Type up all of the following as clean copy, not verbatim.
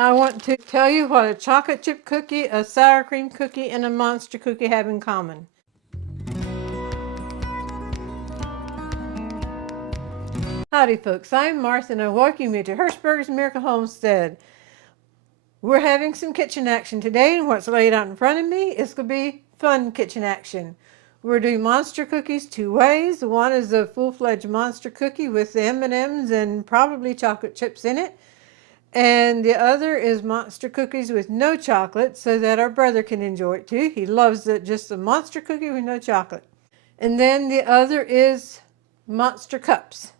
I want to tell you what a chocolate chip cookie, a sour cream cookie, and a monster cookie have in common. Howdy folks, I'm Martha and I welcome you to Hershberger's Miracle Homestead. We're having some kitchen action today, and what's laid out in front of me is going to be fun kitchen action. We're doing monster cookies two ways. One is a full-fledged monster cookie with M&Ms and probably chocolate chips in it. And the other is monster cookies with no chocolate so that our brother can enjoy it too. He loves it, just a monster cookie with no chocolate. And then the other is monster cups.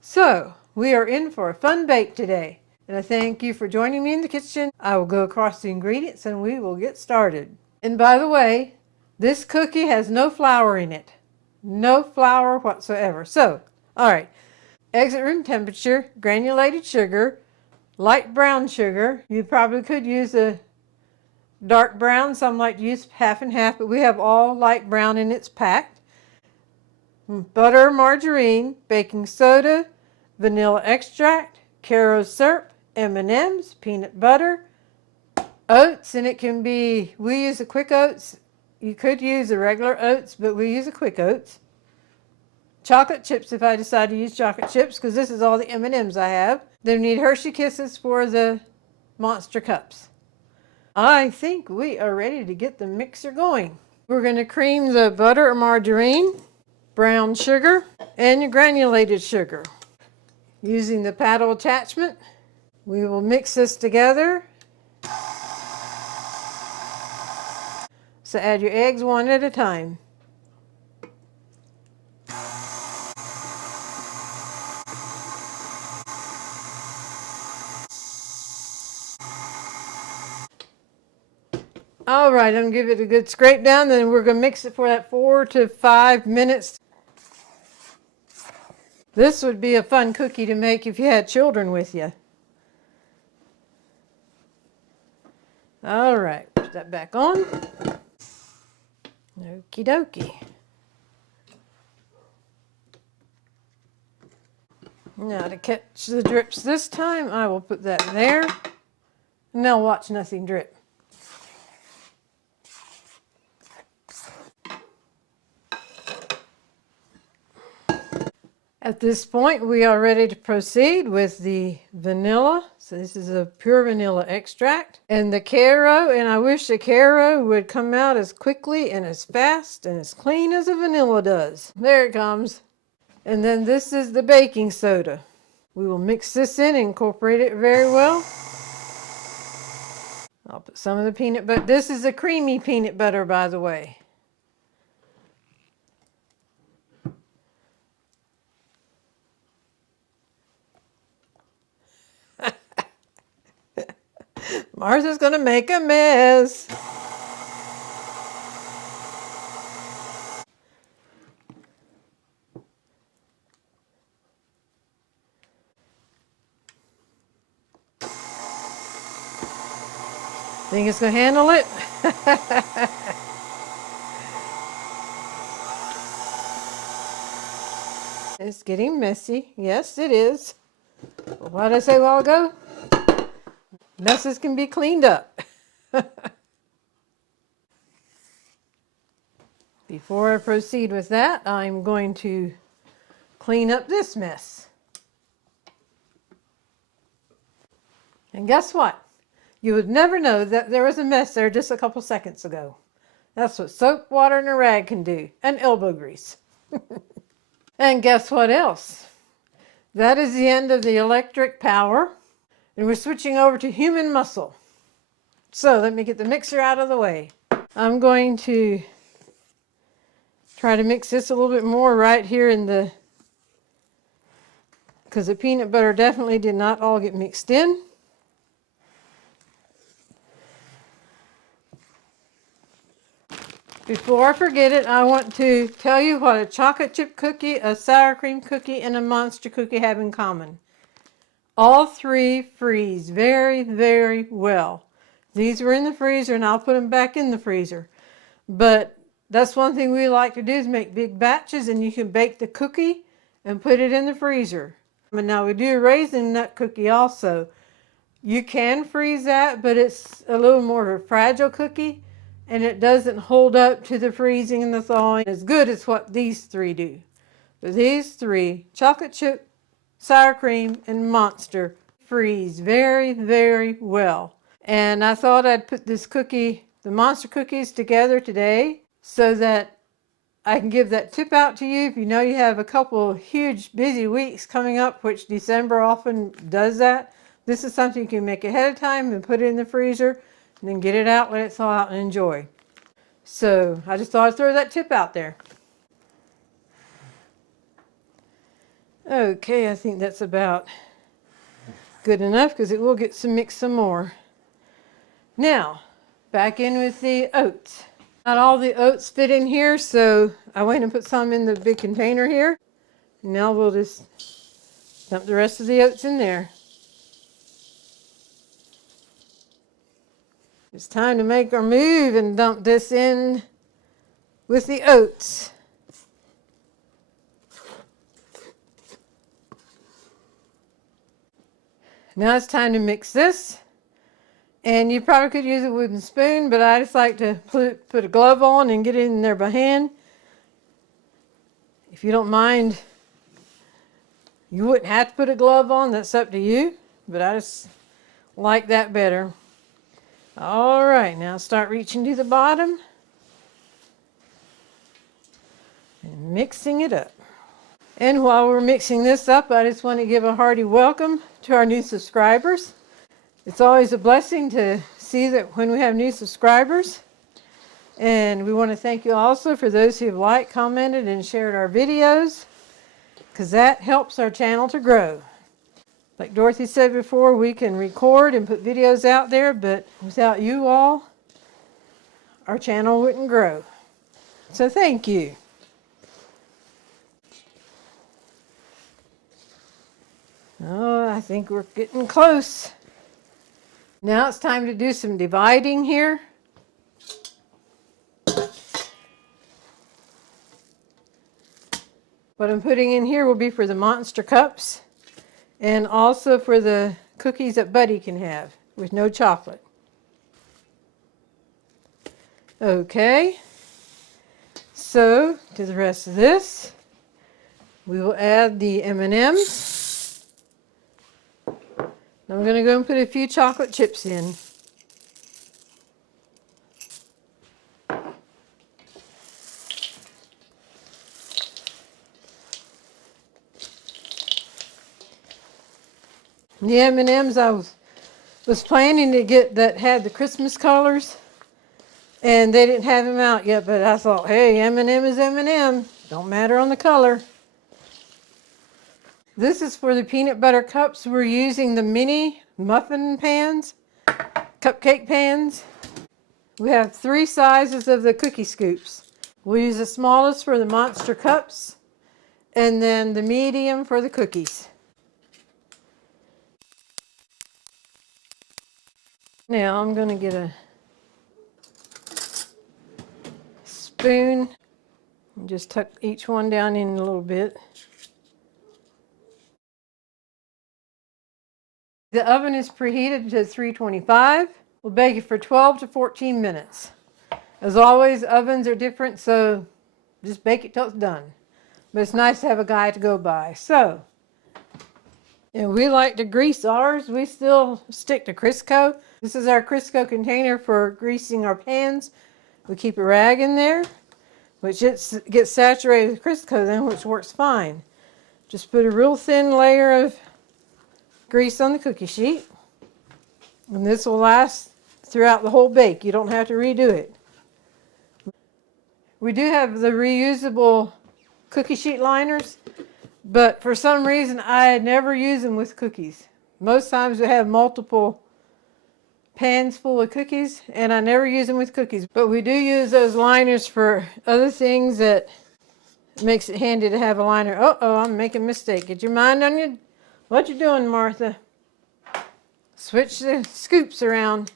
So we are in for a fun bake today. And I thank you for joining me in the kitchen. I will go across the ingredients and we will get started. And by the way, this cookie has no flour in it. No flour whatsoever. So, all right, exit room temperature, granulated sugar, light brown sugar. You probably could use a dark brown. Some like to use half and half, but we have all light brown and it's packed. Butter, margarine, baking soda, vanilla extract, Caro syrup, M&Ms, peanut butter, oats, and it can be, we use the quick oats. You could use the regular oats, but we use the quick oats. Chocolate chips if I decide to use chocolate chips, because this is all the M&Ms I have. Then we need Hershey Kisses for the monster cups. I think we are ready to get the mixer going. We're going to cream the butter or margarine, brown sugar, and your granulated sugar. Using the paddle attachment, we will mix this together. So add your eggs one at a time. All right, I'm going to give it a good scrape down, then we're going to mix it for that 4 to 5 minutes. This would be a fun cookie to make if you had children with you. All right, put that back on. Okie dokie. Now to catch the drips this time, I will put that there. And now watch nothing drip. At this point, we are ready to proceed with the vanilla. So this is a pure vanilla extract. And the Caro, and I wish the Caro would come out as quickly and as fast and as clean as a vanilla does. There it comes. And then this is the baking soda. We will mix this in and incorporate it very well. I'll put some of the peanut butter. This is a creamy peanut butter, by the way. Martha's going to make a mess. Think it's going to handle it? It's getting messy. Yes, it is. But what did I say a while ago? Messes can be cleaned up. Before I proceed with that, I'm going to clean up this mess. And guess what? You would never know that there was a mess there just a couple seconds ago. That's what soap, water, and a rag can do, and elbow grease. And guess what else? That is the end of the electric power. And we're switching over to human muscle. So let me get the mixer out of the way. I'm going to try to mix this a little bit more right here in the, because the peanut butter definitely did not all get mixed in. Before I forget it, I want to tell you what a chocolate chip cookie, a sour cream cookie, and a monster cookie have in common. All three freeze very, very well. These were in the freezer and I'll put them back in the freezer. But that's one thing we like to do is make big batches, and you can bake the cookie and put it in the freezer. And now we do a Raisin Nut Cookie also. You can freeze that, but it's a little more of a fragile cookie, and it doesn't hold up to the freezing and the thawing as good as what these three do. But these three, chocolate chip, sour cream, and monster, freeze very, very well. And I thought I'd put this cookie, the monster cookies, together today so that I can give that tip out to you. If you know you have a couple huge busy weeks coming up, which December often does that, this is something you can make ahead of time and put it in the freezer and then get it out, let it thaw out, and enjoy. So I just thought I'd throw that tip out there. Okay, I think that's about good enough because it will get some mixed some more. Now, back in with the oats. Not all the oats fit in here, so I went and put some in the big container here. Now we'll just dump the rest of the oats in there. It's time to make our move and dump this in with the oats. Now it's time to mix this. And you probably could use a wooden spoon, but I just like to put a glove on and get it in there by hand. If you don't mind, you wouldn't have to put a glove on, that's up to you, but I just like that better. All right, now start reaching to the bottom and mixing it up. And while we're mixing this up, I just want to give a hearty welcome to our new subscribers. It's always a blessing to see that when we have new subscribers. And we want to thank you also for those who have liked, commented, and shared our videos, because that helps our channel to grow. Like Dorothy said before, we can record and put videos out there, but without you all, our channel wouldn't grow. So thank you. Oh, I think we're getting close. Now it's time to do some dividing here. What I'm putting in here will be for the monster cups and also for the cookies that Buddy can have with no chocolate. Okay, so to the rest of this, we will add the M&Ms. I'm going to go and put a few chocolate chips in. The M&Ms I was planning to get that had the Christmas colors, and they didn't have them out yet, but I thought, hey, M&M is M&M. Don't matter on the color. This is for the peanut butter cups. We're using the mini muffin pans, cupcake pans. We have 3 sizes of the cookie scoops. We'll use the smallest for the monster cups, and then the medium for the cookies. Now I'm going to get a spoon and just tuck each one down in a little bit. The oven is preheated to 325. We'll bake it for 12 to 14 minutes. As always, ovens are different, so just bake it till it's done. But it's nice to have a guide to go by. So, and we like to grease ours. We still stick to Crisco. This is our Crisco container for greasing our pans. We keep a rag in there, which gets saturated with Crisco then, which works fine. Just put a real thin layer of grease on the cookie sheet. And this will last throughout the whole bake. You don't have to redo it. We do have the reusable cookie sheet liners, but for some reason I never use them with cookies. Most times we have multiple pans full of cookies, and I never use them with cookies. But we do use those liners for other things that makes it handy to have a liner. Uh-oh, I'm making a mistake. Get your mind on your... What you doing, Martha? Switch the scoops around.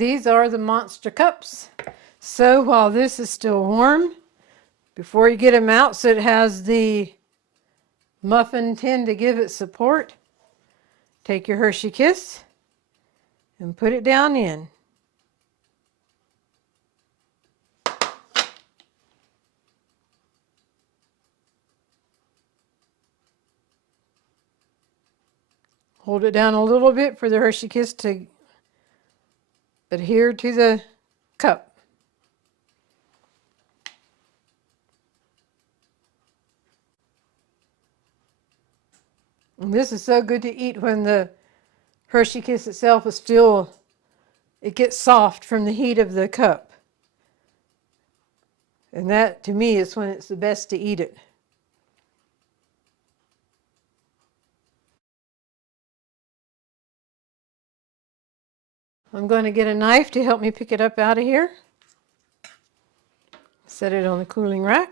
These are the monster cups. So while this is still warm, before you get them out so it has the muffin tin to give it support, take your Hershey Kiss and put it down in. Hold it down a little bit for the Hershey Kiss to adhere to the cup. And this is so good to eat when the Hershey Kiss itself is still, it gets soft from the heat of the cup. And that, to me, is when it's the best to eat it. I'm going to get a knife to help me pick it up out of here. Set it on the cooling rack.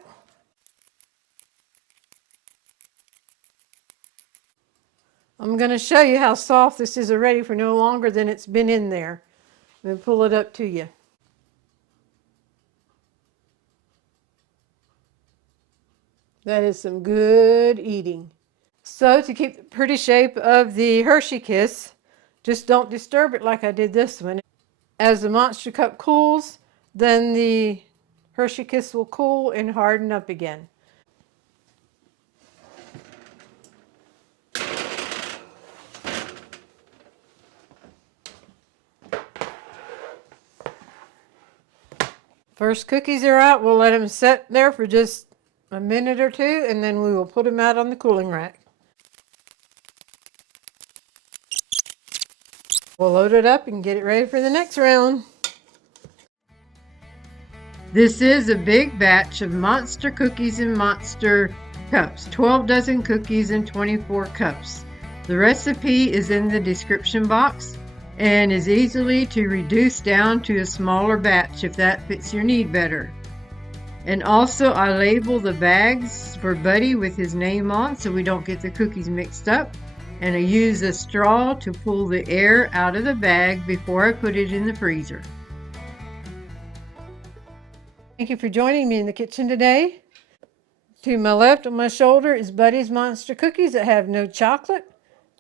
I'm going to show you how soft this is already for no longer than it's been in there. I'm going to pull it up to you. That is some good eating. So to keep the pretty shape of the Hershey Kiss, just don't disturb it like I did this one. As the monster cup cools, then the Hershey Kiss will cool and harden up again. First cookies are out. We'll let them sit there for just a minute or two, and then we will put them out on the cooling rack. We'll load it up and get it ready for the next round. This is a big batch of monster cookies and monster cups. 12 dozen cookies and 24 cups. The recipe is in the description box and is easily to reduce down to a smaller batch if that fits your need better. And also I label the bags for Buddy with his name on so we don't get the cookies mixed up. And I use a straw to pull the air out of the bag before I put it in the freezer. Thank you for joining me in the kitchen today. To my left on my shoulder is Buddy's Monster Cookies that have no chocolate.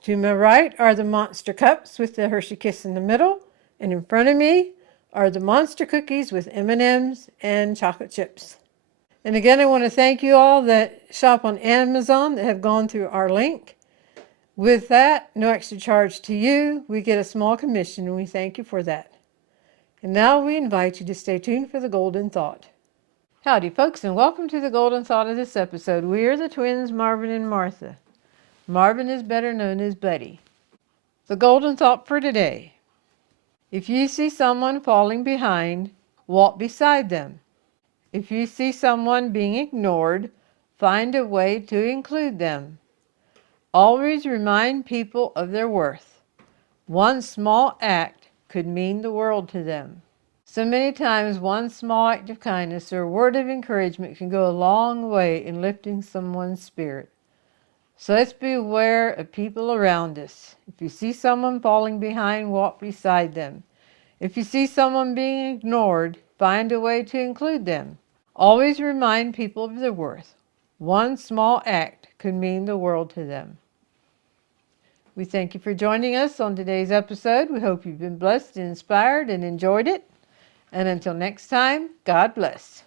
To my right are the Monster Cups with the Hershey Kiss in the middle. And in front of me are the Monster Cookies with M&Ms and chocolate chips. And again, I want to thank you all that shop on Amazon that have gone through our link. With that, no extra charge to you. We get a small commission and we thank you for that. And now we invite you to stay tuned for the Golden Thought. Howdy folks, and welcome to the Golden Thought of this episode. We are the twins Marvin and Martha. Marvin is better known as Buddy. The Golden Thought for today. If you see someone falling behind, walk beside them. If you see someone being ignored, find a way to include them. Always remind people of their worth. One small act could mean the world to them. So many times one small act of kindness or a word of encouragement can go a long way in lifting someone's spirit. So let's be aware of people around us. If you see someone falling behind, walk beside them. If you see someone being ignored, find a way to include them. Always remind people of their worth. One small act could mean the world to them. We thank you for joining us on today's episode. We hope you've been blessed and inspired and enjoyed it. And until next time, God bless.